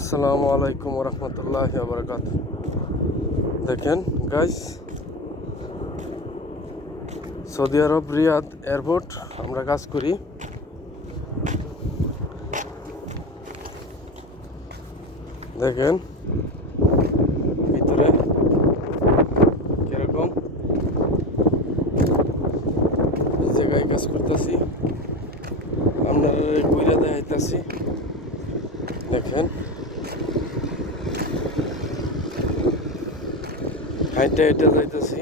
আসসালামু আলাইকুম রহমতুল্লাহি ওয়া বারাকাতুহু। দেখেন গাইস, সৌদি আরব রিয়াদ এয়ারপোর্ট আমরা কাজ করি। দেখেন ভিতরে কিরকম, এই জায়গায় কাজ করতেছি, আপনারা ঘুরে দেখাইতেছি। দেখেন হাইটা হাইটা যাইতেছি,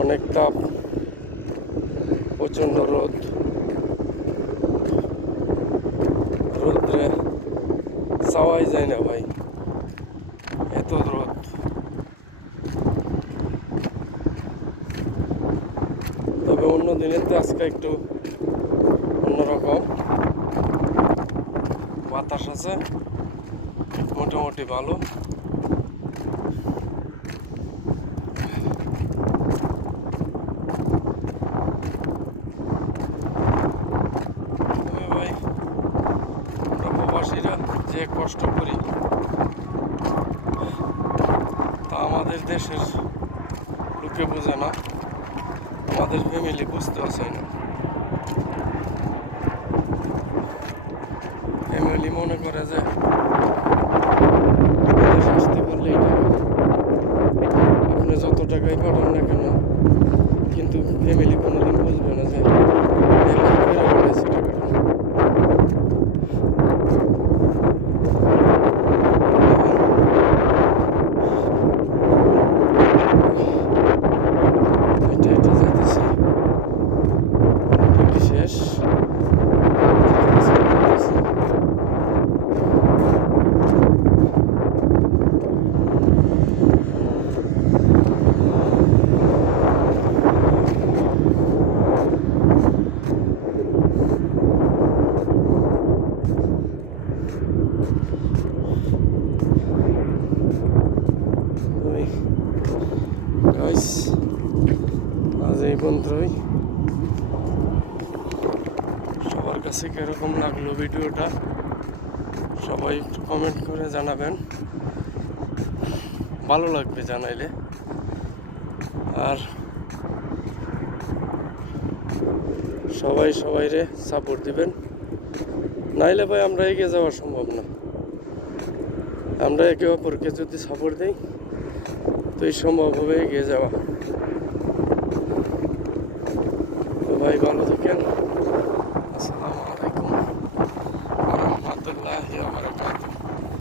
অনেক তাপ, প্রচণ্ড রোদ্রে চাওয়াই যায় না ভাই, এত রোদ। তবে অন্য দিনের তো আজকে একটু অন্যরকম, বাতাস আছে, মোটামুটি ভালো। ভাই আমরা প্রবাসীরা যে কষ্ট করি তা আমাদের দেশের লোকে বোঝে না, আমাদের ফ্যামিলি বুঝতেও চায় না। ফ্যামিলি মনে করে যে বিদেশে আসতে পারলে আপনি যত টাকাই পাঠান না কেন, কিন্তু ফ্যামিলি কোনোদিন বুঝবে না যে এরকম করে পাঠাইছে টাকাটা। এটা এটা যাইতেছি, ডিউটি শেষ, গাইস আজ এই পর্যন্তই। সবার কাছে কিরকম লাগলো ভিডিওটা সবাই একটু কমেন্ট করে জানাবেন, ভালো লাগবে জানাইলে। আর সবাই সবাইরে সাপোর্ট দিবেন, নাইলে ভাই আমরা এগিয়ে যাওয়া সম্ভব না। আমরা একে অপরকে যদি সাপোর্ট দিই তো এই সম্ভব হবে এগিয়ে যাওয়া। তো ভাই ভালো থাকেন। আসসালামু আলাইকুম ওয়া রাহমাতুল্লাহি ওয়া বারাকাতুহু।